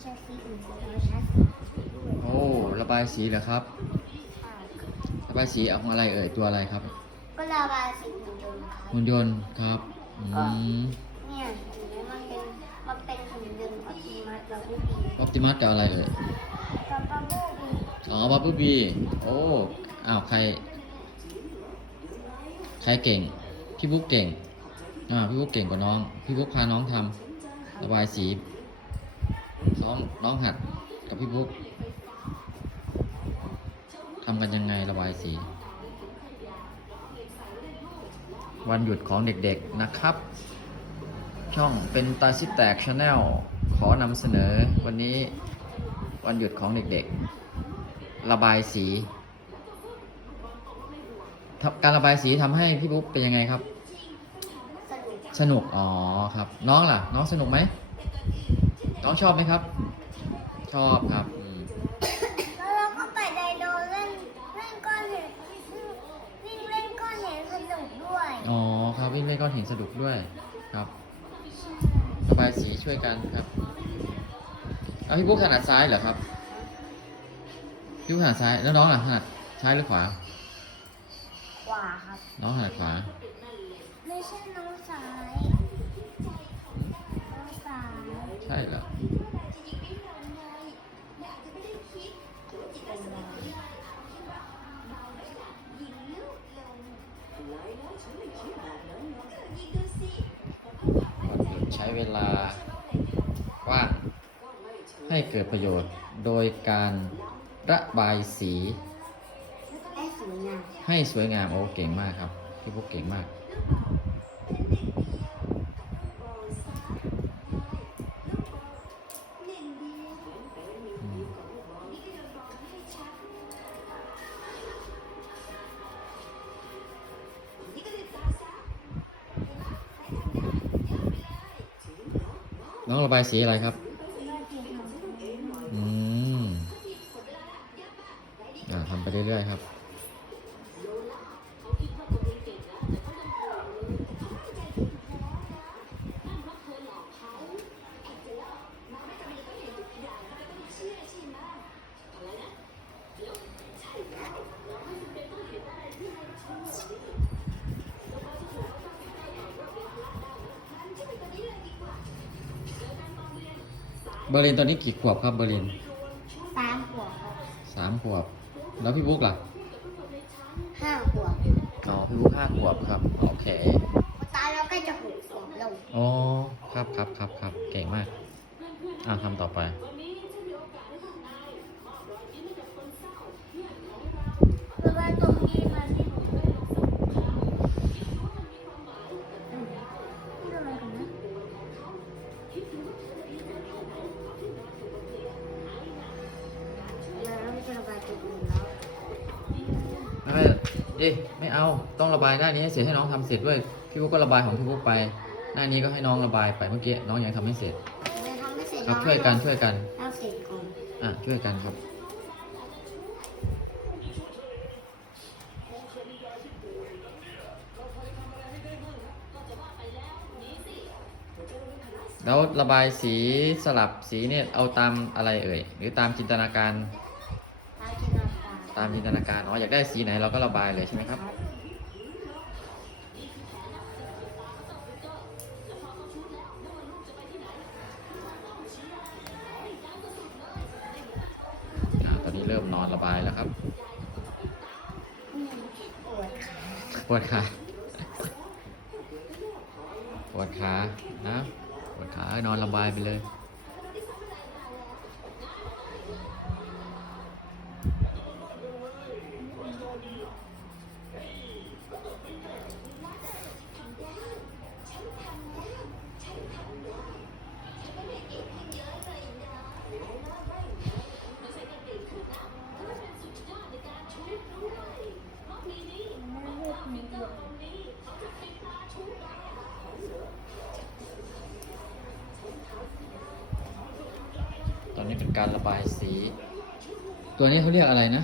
ใช้สีอื่นเราใช้สีด้วยโอ้ระบายสีเหรอครับ ค่ะระบายสีเอาของอะไรเอ่ยตัวอะไรครับก็ระบายสีหุ่นยนต์ครับหุ่นยนต์ครับอืมเนี่ยเห็นไหมมันเป็นมันเป็นหุ่นยนต์ออติมัสเราไม่ดีออปติมัสกับอะไรเอ่ยกับบับเบิ้ลบีอ๋อบับเบิ้ลบีโอ้อ้าวใคร ใครเก่ง พี่บุ๊กเก่งอ่าพี่บุ๊กเก่งกว่าน้อง พี่บุ๊กพาน้องทำระบายสี น้องน้องหัดกับพี่บุ๊กทำกันยังไงระบายสี วันหยุดของเด็กๆนะครับ ช่องเป็นตาซิแตกชาแนลขอนำเสนอวันนี้วันหยุดของเด็กๆ ระบายสี การระบายสีทำให้พี่บุ๊กเป็นยังไงครับ สนุกสนุกอ๋อครับ น้องล่ะ น้องสนุกไหม น้องชอบไหมครับ ชอบครับอืมแล้วเราก็ไปไดโดเล่นเล่นก้อนเห็นวิ่งเล่นก้อนเห็นสนุกด้วยอ๋อครับวิ่งเล่นก้อนหินสนุกด้วยครับระบายสีช่วยกันครับเอาพี่บุ๊กถนัดซ้ายเหรอครับพี่บุ๊กถนัดซ้ายแล้วน้องล่ะถนัดซ้ายหรือขวา ขวาครับ น้องถนัดขวา ไม่ใช่น้องสายน้องสาย ใช่เหรอ เกิดประโยชน์ โดยการระบายสีไอ้สวยงามให้สวยงามโอ้เก่งมากครับพี่บุ๊กเก่งมาก น้องระบายสีอะไรครับ น่าจะทำ อืม อ่าทำไปเรื่อยๆครับ เบอร์ลินตอนนี้กี่ขวบครับเบอร์ลินสามขวบครับสามขวบ แล้วพี่บุ๊กล่ะห้าขวบอ๋อพี่บุ๊กห้าขวบครับโอเคตายแล้วใกล้จะหกขวบแล้วอ๋อครับครับครับครับเก่งมากอ่าทำต่อไป อ๊ะไม่เอาต้องระบายหน้านี้ให้เสร็จให้น้องทำเสร็จด้วยพี่บุ๊กก็ระบายของพี่บุ๊กไป หน้านี้ก็ให้น้องระบายไปเมื่อกี้น้องยังทำไม่เสร็จยังทำไม่เสร็จครับช่วยกันช่วยกันเอาเสร็จก่อนอะช่วยกันครับแล้วระบายสีสลับสีเนี่ยเอาตามอะไรเอ่ย หรือตามจินตนาการตามจิน ตามจินตนาการอ๋ออยากได้สีไหนเราก็ระบายเลยใช่ไหมครับ ตอนนี้เริ่มนอนระบายแล้วครับปวดขาปวดขานะปวดขานอนระบายไปเลย ตอนนี้เป็นการระ บายสี ตัวนี้เขาเรียกอะไรนะ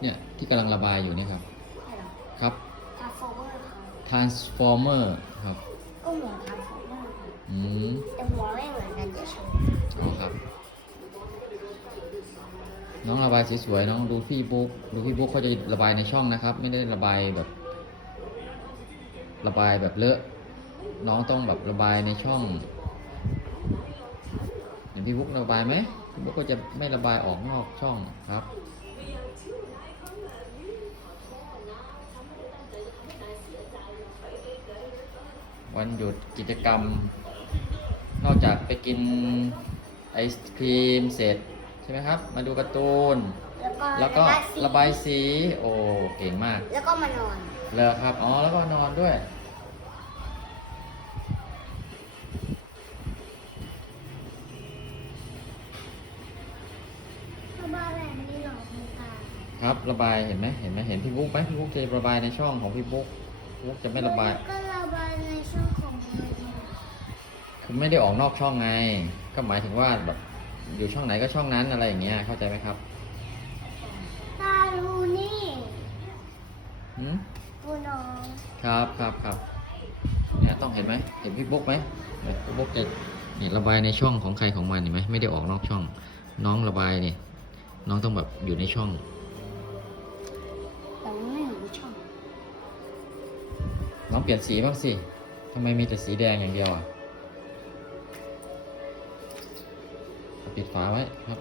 เนี่ยที่กำลังระบายอยู่นี่ครับใช่หรอครับทาร์ฟอร์เวอร์ค่ะ transformer ครับ ก็เหมือนทาร์ฟอร์เวอร์ค่ะอืมแต่หัวไม่เหมือนกันจะชมอ๋อครับ น้องระบายสวยๆน้องดูพี่บุ๊กดูพี่บุ๊กเขาจะระบายในช่องนะครับ ไม่ได้ระบายแบบ ระบายแบบเลอะ น้องต้องแบบระบายในช่องเห็นพี่บุ๊กระบายไหม พี่บุ๊กก็จะไม่ระบายออกนอกช่องครับ วันหยุดกิจกรรม นอกจากไปกินไอศครีมเสร็จใช่ไหมครับ มาดูการ์ตูน แล้วก็แล้วก็สีระบายสี โอ้ เก่งมาก แล้วก็มานอน เลยครับ อ๋อ แล้วก็นอนด้วย ครับ ระบายเห็นไหมเห็นไหมเห็นพี่บุ๊กไหมพี่บุ๊กจะระบายในช่องของพี่บุ๊กพี่บุ๊กจะไม่ระบายก็ระบายในช่องของมันคือไม่ได้ออกนอกช่องไง ก็หมายถึงว่าแบบอยู่ช่องไหนก็ช่องนั้นอะไรอย่างเงี้ยเข้าใจไหมครับตาดูนี่หืมดูน้องครับครับครับเนี่ยต้องเห็นไหมเห็นพี่บุ๊กไหมเนี่ยพี่บุ๊กจะนี่ระบายในช่องของใครของมันเห็นไหมไม่ได้ออกนอกช่อง น้องระบายนี่น้องต้องแบบอยู่ในช่อง น้องเปลี่ยนสีบ้างสิทำไมมีแต่สีแดงอย่างเดียวอะปิดฝาไว้ครับ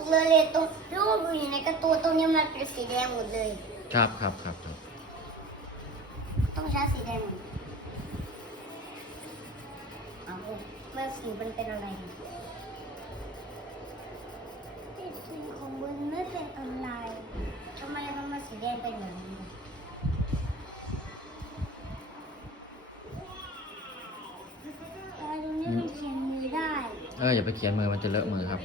าครับพวกเลยเลยตรงรูปอยู่ในการ์ตูนตรงนี้มันเป็นสีแดงหมดเลย ครับครับครับครับต้องใช้สีแดงหมดเอาเมื่อสีมันเป็นอะไรสีของมันไม่เป็นอะไรทำไมมันมาสีแดงเป็นแบบนี้ตาดูนี่มันเขียนมือได้เอออย่าไปเขียนมือมันจะเลอะมือครับ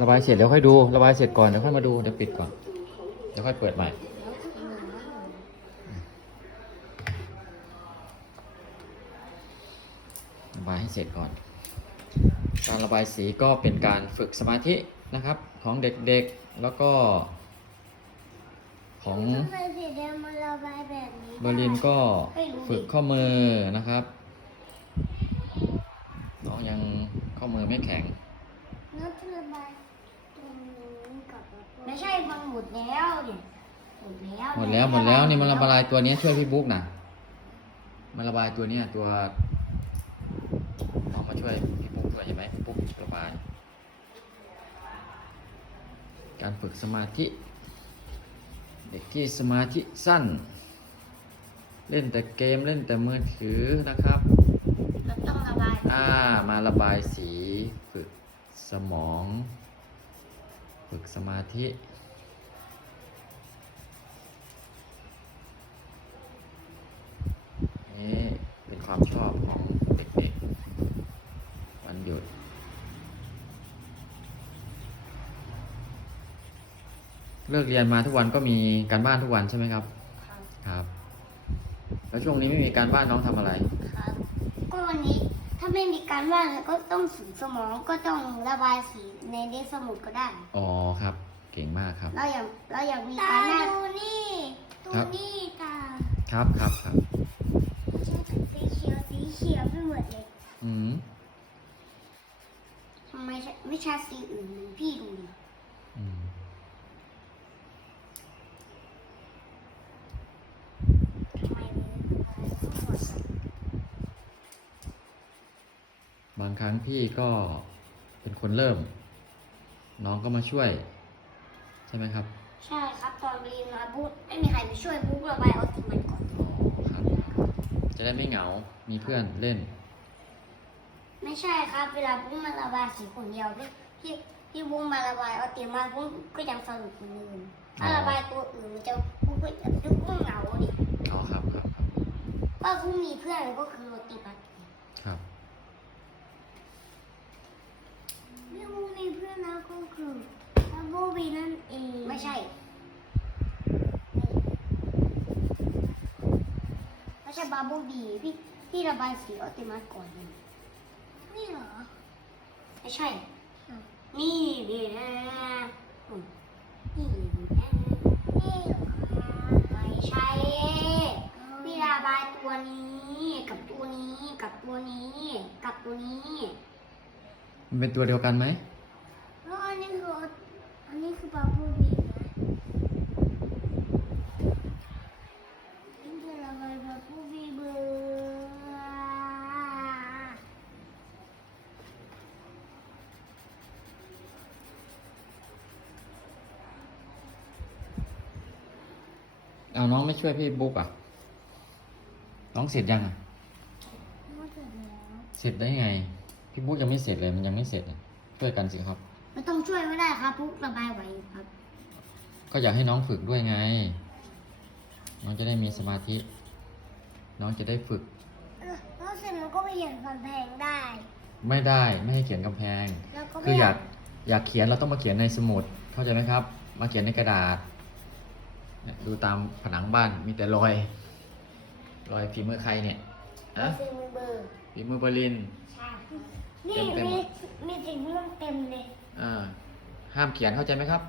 ระบายเสร็จเดี๋ยวค่อยดู ระบายเสร็จก่อนเดี๋ยวค่อยมาดูเดี๋ยวปิดก่อนเดี๋ยวค่อยเปิดใหม่ระบายให้เสร็จก่อน การระบายสีก็เป็นการฝึกสมาธินะครับของเด็กๆแล้วก็ของทำไมสีแดงมันระบายแบบนี้เบอร์ลินก็ไม่รู้ดิฝึกข้อมือนะครับน้องยังข้อมือไม่แข็งนัทระบายตรงนี้กับ ไม่ใช่มันหมดแล้วเนี่ยหมดแล้วหมดแล้วหมดแล้วนี่มันระบายตัวนี้ช่วยพี่บุ๊กนะมันระบายตัวเนี้ยตัวน้องมาช่วยพี่บุ๊กด้วยเห็นไหมพี่บุ๊กระบาย การฝึกสมาธิ เด็กที่สมาธิสั้น เล่นแต่เกมเล่นแต่มือถือนะครับเราต้องระบายอ่ามาระบายสีฝึกสมอง ฝึกสมาธิ นี่เป็นความชอบของเด็กๆ วันหยุด เลิกเรียนมาทุกวันก็มีการบ้านทุกวันใช่ไหมครับ ครับครับแล้วช่วงนี้ไม่มีการบ้านน้องทำอะไร ครับ ก็วันนี้ ถ้าไม่มีการวาดก็ต้องสูสมองก็ต้องระบายสีในเดสมุดก็ได้ อ๋อครับ เก่งมากครับ เราอยากเราอยากมีการวาดดูนี่ครับ นี่ตาครับครับครับสีเขียวสีเขียวไปหมดเลยอืมทำไมไม่ใช่สีอื่นเหมือนพี่ดูดิอืม ทำไมมันอะไรทั้งหมดอะ บางครั้งพี่ก็เป็นคนเริ่ม น้องก็มาช่วย ใช่ไหมครับ ใช่ครับตอนเรียนมาปุ๊บไม่มีใครไปช่วยปุ๊บระบายออกซิมันก่อนครับ จะได้ไม่เหงา มีเพื่อนเล่น ไม่ใช่ครับ เวลาปุ๊บมาระบายสีคนเดียวพี่พี่พี่บุ้งมาระบายออกซิมันปุ๊บก็ยังสนุกเหมือนเดิมถ้าระบายตัวอื่นมันจะปุ๊บก็จะปุ๊บเหงาดิอ๋อครับครับว่าปุ๊บมีเพื่อนก็คือโรตีปัก ครับ พี่บุ้งมีเพื่อนแล้วก็คือบับเบิ้ลบีนั่นเองไม่ใช่ ไม่ใช่บับเบิ้ลบีพี่พี่ระบายสีออติมัสก่อนเลยนี่เหรอไม่ใช่ นี่ดินะอืมนี่นะนี่เหรอไม่ใช่พี่ระบายตัวนี้ กับตัวนี้กับตัวนี้ กับตัวนี้ มันเป็นตัวเดียวกันไหม แล้วอันนี้คืออันนี้คือบับเบิ้ลบีนะนี่คือระบายบับเบิ้ลบีเบอร์ เอาน้อง ไม่ช่วยพี่บุ๊กอะ น้องเสร็จยังอะหมดแล้ว เสร็จได้ไง พี่บุ๊กยังไม่เสร็จเลยมันยังไม่เสร็จเลยช่วยกันสิครับ ไม่ต้องช่วยไม่ได้ครับปุ๊กระบายไหวอยู่ครับ ก็อยากให้น้องฝึกด้วยไง น้องจะได้มีสมาธิ น้องจะได้ฝึกแล้วเสร็จมันก็ไปเขียนกำแพงได้ ไม่ได้ไม่ให้เขียนกำแพงแล้วก็คืออยากอยากเขียนเราต้องมาเขียนในสมุด เข้าใจไหมครับ มาเขียนในกระดาษเนี่ย ดูตามผนังบ้านมีแต่รอย รอยฝีมือใครเนี่ยแล้อะวซื้อมือเบอร์ฝีมือเบอร์ลิน ใช่นี่เต็มๆ มีมีสิ่งเรื่องเต็มเลยอ่าห้ามเขียนเข้าใจไหมครับ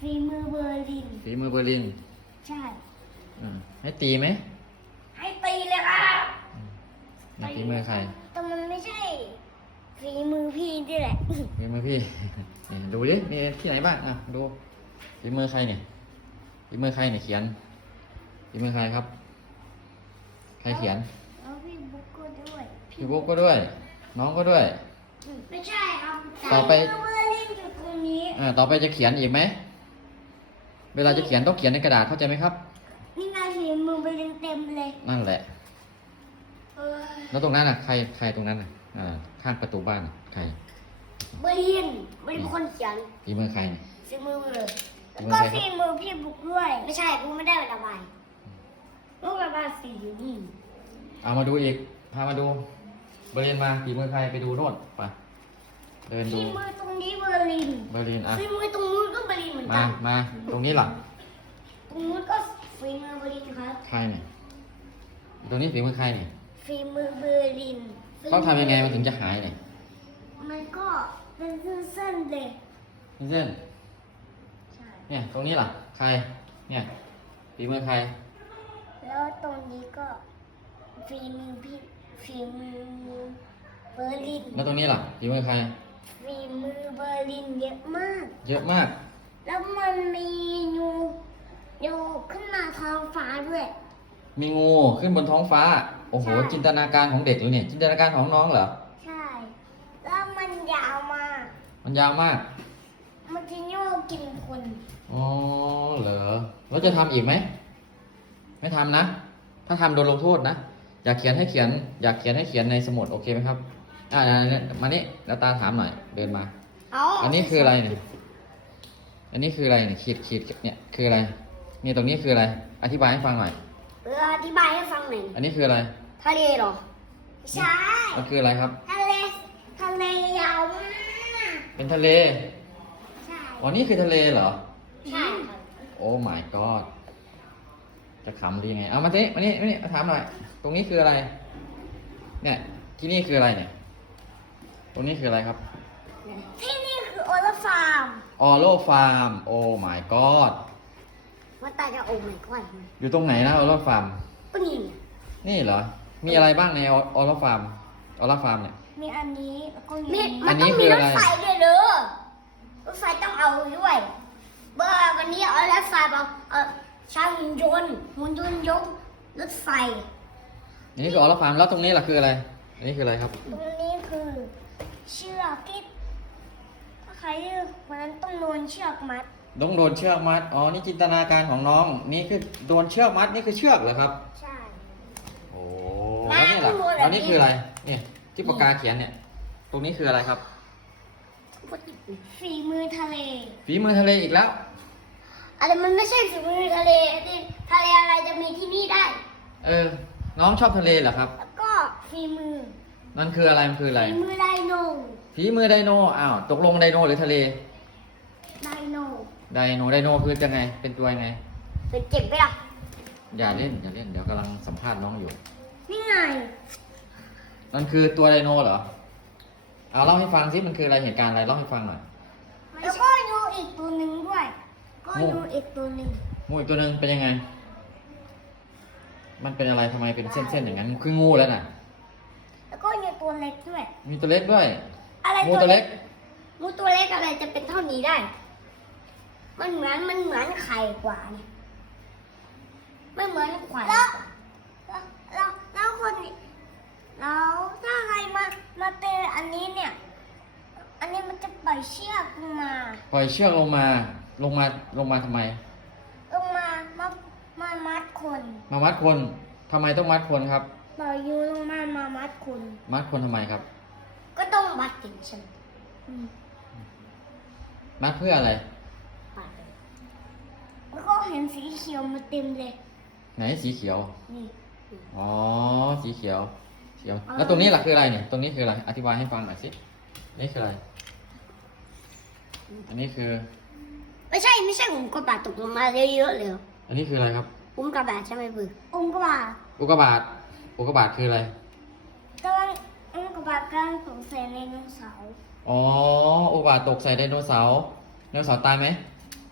ฝีมือเบอร์ลิน ฝีมือเบอร์ลินใช่ อ่าให้ตีไหมให้ตีเลยครับนี่ฝีมือใครแต่มันไม่ใช่ ฝีมือพี่นี่แหละ ฝีมือพี่นี่ดูดิมีที่ไหนบ้างอะดูฝีมือใครเนี่ย ฝีมือใครเนี่ยเขียนฝีมือใครครับ ใครเขียน แล้วพี่บุ๊กก็ด้วยพี่บุ๊กก็ด้วย น้องก็ด้วย ไม่ใช่ครับต่อไปฝีมือเบอร์ลินอยู่ตรงนี้ อ่าต่อไปจะเขียนอีกไหม เวลาจะเขียนต้องเขียนในกระดาษเข้าใจไหมครับ นี่ไงฝีมือเบอร์ลินเต็มเลยนั่นแหละ เออแล้วตรงนั้นอะ ใครใครตรงนั้นอะอ่าข้างประตูบ้านอะใครเบอร์ลินเบอร์ลินเป็นคนเขียนฝีมือใครเนี่ยฝีมือเลย แล้วฝีมืก็อใครครับฝีมือพี่บุ๊กด้วย ไม่ใช่บุ๊กไม่ได้ระบายลูกระบายสีอยู่นี่เอามาดูอีก พามาดูเบอร์ลินมาฝีมือใครไปดูโน่นไปเดินดูฝีมือตรงนี้เบอร์ลินเบอร์ลินอะฝีมือตรงนู้นก็เบอร์ลินเหมือนมากัน มาตรงนี้หลังตรงนู้นก็ฝีมือเบอร์ลินครับใครเนี่ยตรงนี้ฝีมือใครเนี่ยฝีมือเบอร์ลินต้องทำยังไงมันถึงจะหายเนี่ยมันก็เป็นเส้นๆเลยนี่เส้นใช่ เนี่ยตรงนี้ล่ะ ใคร เนี่ยฝีมือใคร แล้วตรงนี้ก็ฝีมือพี่ฝีมือเบอร์ลิน แล้วตรงนี้ล่ะฝีมือใคร ฝีมือเบอร์ลินเยอะมาก เยอะมาก แล้วมันมียูยูขึ้นมาท้องฟ้าด้วย มีงูขึ้นบนท้องฟ้า โอ้โห ใช่ จินตนาการของเด็กเลยเนี่ย จินตนาการของน้องเหรอ ใช่ แล้วมันยาวมาก มันยาวมาก มันจะโยกกินคนอ๋อเหรอแล้วจะทำอีกไหม ไม่ทำนะ ถ้าทำโดนลงโทษนะ อยากเขียนให้เขียน อยากเขียนให้เขียนในสมุดโอเคไหมครับ อ่าเนี่ยมานี่แล้วตาถามหน่อย เดินมา เอาอันนี้คืออะไรเนี่ย อันนี้คืออะไรเนี่ยขีดขีดเนี่ยคืออะไร นี่ตรงนี้คืออะไร อธิบายให้ฟังหน่อย เอออธิบายให้ฟังหน่อยอันนี้คืออะไร ทะเลเหรอไม่ใช่มันคืออะไรครับ ทะเลทะเลยาวมาก เป็นทะเลใช่ อ๋อนี่คือทะเลเหรอ ใช่ครับโอ้ my god จะขำดีไง เอามาสิมานี่มานี่มาถามหน่อย ตรงนี้คืออะไร เนี่ย ที่นี่คืออะไรเนี่ย ตรงนี้คืออะไรครับ ที่นี่คือโอลฟาร์ม ออโลฟาร์ม โอ้ my god มันตายจะโอ้ไม่ก้อยมันอยู่ตรงไหนนะออโลฟาร์ม ก็นี่ไงนี่เหรอ มีอะไรบ้างในออโลฟาร์ม ออโลฟาร์มเนี่ย มีอันนี้แล้วก็มีอัมันนนี้ต้องคืมีอรอะไร ถไฟด้วยเด้อ รถไฟต้องเอาด้วยเบอร์วันนี้เอารถไฟเอาเอาช่างยนต์หุ่นยนต์ยกรถไฟอันนี้คือออโลฟาร์มแล้วตรงนี้ล่ะคืออะไร อันนี้คืออะไรครับ ตรงนี้คือ เชือกที่ถ้าใครดื้อคนนั้นต้องโดนเชือกมัด ต้องโดนเชือกมัด อ๋อ นี่จินตนาการของน้อง นี่คือโดนเชือกมัด นี่คือเชือกเหรอครับ ใช่ โอ้มาแล้วนี่ล่ะข้างบนแบบแล้วนี่นี้คืออะไร เนี่ยที่ปากกาเขียนเนี่ย ตรงนี้คืออะไรครับ ฝีมือทะเล ฝีมือทะเลอีกแล้ว อะไรมันไม่ใช่ฝีมือทะเลที่ทะเลอะไรจะมีที่นี่ได้ เออ น้องชอบทะเลเหรอครับ แล้วก็ฝีมือ มันคืออะไรมันคืออะไร ฝีมือไดโนฝีมือไดโน อ้าว ตกลงไดโนหรือทะเล ไดโน ไดโน ไดโนคือจะไง เป็นตัวยังไง เป็นเจ็บไหมล่ะ อย่าเล่น อย่าเล่น เดี๋ยวกำลังสัมภาษณ์น้องอยู่ นี่ไง มันคือตัวไดโนเหรอ เอาเล่าให้ฟังสิมันคืออะไรเหตุการณ์อะไรเล่าให้ฟังหน่อยแล้วก็ยูอีกตัวหนึ่งด้วย ก็โอ้ยูอีกตัวหนึ่งงูอีกตัวหนึ่งเป็นยังไง มันเป็นอะไรทำไมเป็นเส้นๆอย่างนั้นคืองูแล้วน่ะ แล้วก็ยูตัวเล็กด้วย มีตัวเล็กด้วย อะไรงูตัวเล็กงูตัวเล็กอะไรจะเป็นเท่านี้ได้ มันเหมือนมันเหมือนไข่กว่านี่ไม่เหมือนไข่แล้วแล้วแล้วคนนี้แล้วถ้าใครมามาเตะ อันนี้เนี่ย อันนี้มันจะปล่อยเชือกลงมา ปล่อยเชือกลงมาลงมาลงมาทำไม ลงมามามามัดคนมามัดคนทำไมต้องมัดคนครับ ปล่อยยูลงมามามัดคน มัดคนทำไมครับ ก็ต้องมัดถึงใช่ไหมอืมมัดเพื่ออะไรปัดเลยแล้วก็เห็นสีเขียวมาเต็มเลย ไหนสีเขียว นี่ อ๋อ สีเขียว เขียวอ๋อแล้วตรงนี้ล่ะคืออะไรเนี่ย ตรงนี้คืออะไร อธิบายให้ฟังหน่อยสิ นี่คืออะไร อันนี้คือ ไม่ใช่ไม่ใช่ผมกระบาดตกลงมาเยอะๆเลยอันนี้คืออะไรครับ อุ้มกระบาดใช่ไหมบึกอุ้มกระบาดอุกกาบาตอุกกาบาตคืออะไร กำลังอุ้มกระบาดกำลังตกใส่ในไดโนเสาร์อ๋อ อุกกาบาตตกใส่ไดโนเสาร์ ไดโนเสาร์ตายไหม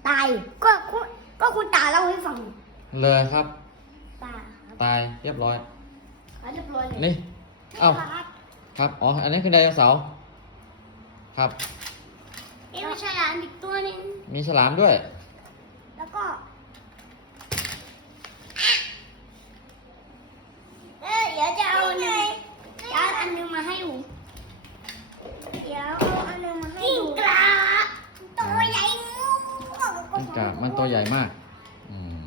ตายก็คุณก็คุณตาเล่าให้ฟังเลยครับ ตาครับตายเรียบร้อยเรียบร้อยเลย นี่เอ้าครับครับ อ๋อ อันนี้คือไดโนเสาร์ ครับนี่ไม่ใช่อะอีกตัวหนึงมีฉลามด้วย แล้วก็เอ้ยเดี๋ยวจะเอาอันหนึงจะเอาอันหนึงมาให้ดูเดี๋ยวเอาอันหนึงมาให้ดูกิ้งกราตัวใหญ่งูกิ้งก่ามันตัวใหญ่มาก อืม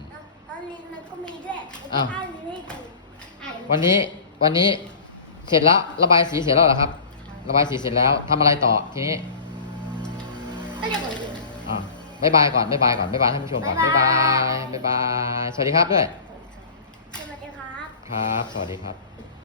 ตอนนี้มันก็มีด้วยอ้าว เดี๋ยวจะเอันนี้ให้ดูอะวันนี้ วันนี้ เสร็จแล้วระบายสีเสร็จแล้วเหรอครับ ระบายสีเสร็จแล้วทำอะไรต่อทีนี้ก็จะบอกเลยอ่าบ๊ายบายก่อนบ๊ายบายก่อนบ๊ายบายท่านผู้ชมก่อนบ๊ายบายบ๊ายบายสวัสดีครับด้วยสวัสดีครับ ครับ สวัสดีครับ